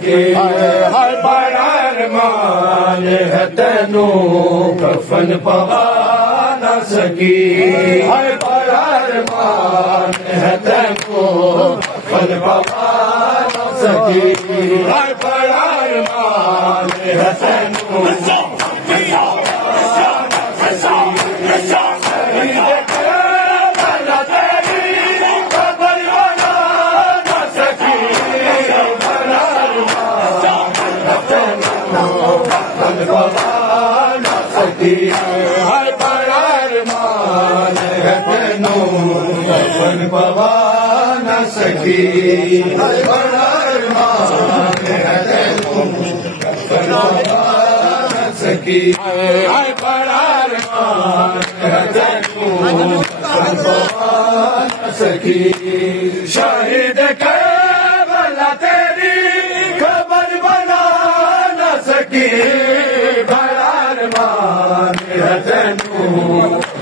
सकी हाय बड़ा अरमान है तेनू कफन पवा न सकी हाय बड़ा अरमान है तेनू कफन पवा न सकी हाय बड़ा अरमान है तेनू हाय बड़ा अरमान है तेनू कफन पवा न सकी हाय बड़ा अरमान है तेनू कफन पवा न सकी हाय बड़ा अरमान है तेनू कफन पवा न सकी शहीद करबला तेरी खबर बना न सकी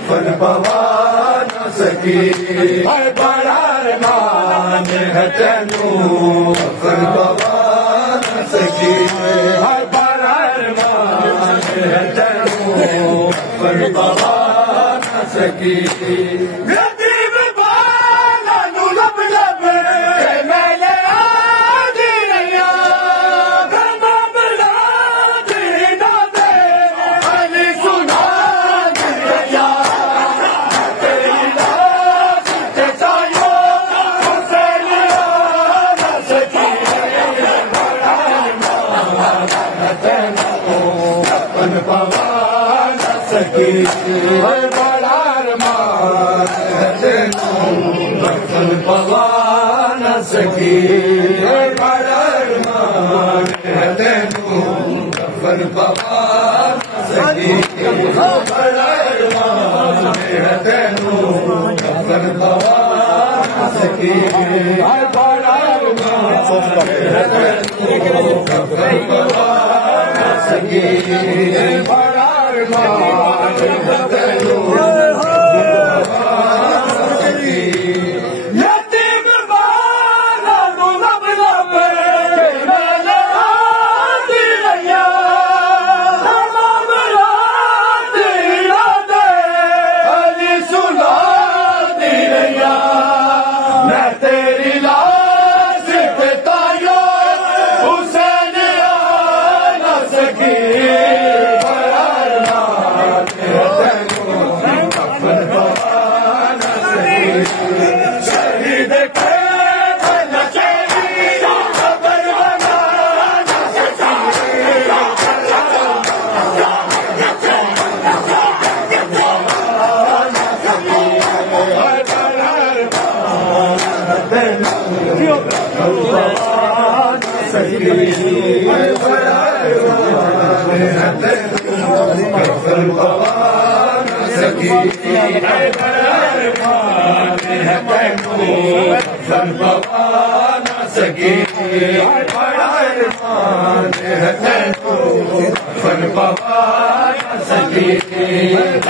कफन पवा न सकी हाय बड़ा अरमान है तेनू कफन पवा न सकी हाय बड़ा अरमान है तेनू कफन पवा न सकी हाय बड़ा अरमान है तेनू कफन पवा न सकी हाय बड़ा अरमान है तेनू कफन पवा न सकी बड़ा अरमान है तेनू कफन पवा न सकी हाय बड़ा अरमान है तेनू कफन पवा न सकी बड़ा अरमान है तेनू यतीम बाला नू लब लब मैंने आदी रैया तमाम रात दे अली सुना दी रैया मैं तेरी लाश पे तायो हुसैन आ न सकी कफन पवा न सकी हाय बड़ा अरमान है तेनू कफन पवा न सकी हाय बड़ा अरमान है तेनू कफन पवा न सकी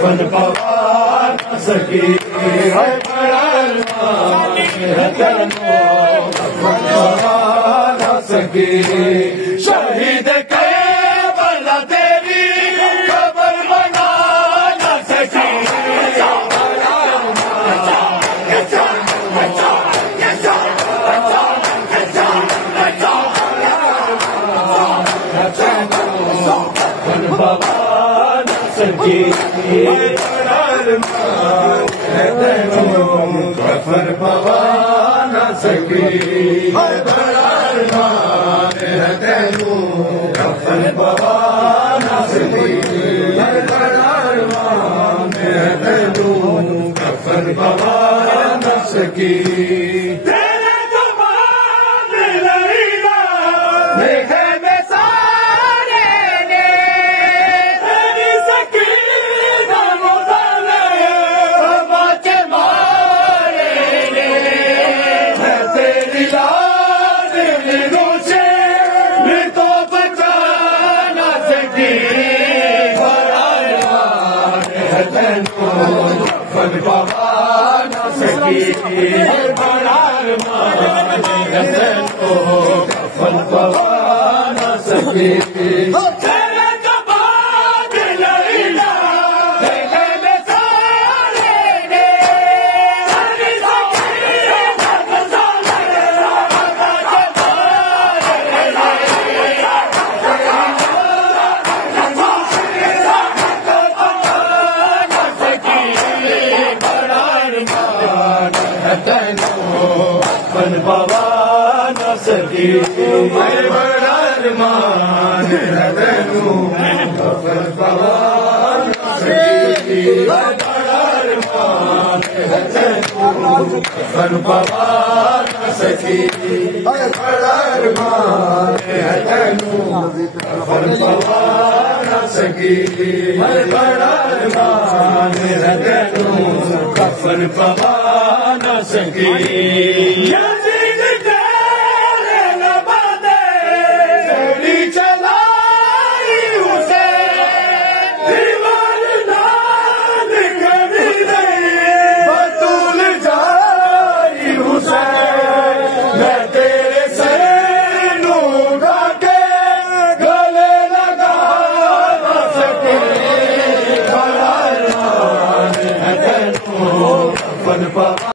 कफन पवा न सकी हाय बड़ा अरमान है तेनू कफन पवा न सकी शहीद करबला तेरी खबर बना न सकी कफन पवा न सकी बड़ा अरमान है तेनू कफन पवा न सकी बड़ा अरमान है तेनू कफन पवा न सकी बड़ा अरमान है तेनू कफन पवा न सकी बड़ा अरमान रतनो कफन पवा न सके कफन पवा न सके बड़ा अरमान रतनो कफन पवा न सके बड़ा अरमान रतनो कफन पवा न सके बड़ा अरमान रतनो कफन पवा न सके बड़ा अरमान रतनो कफन पवा न सके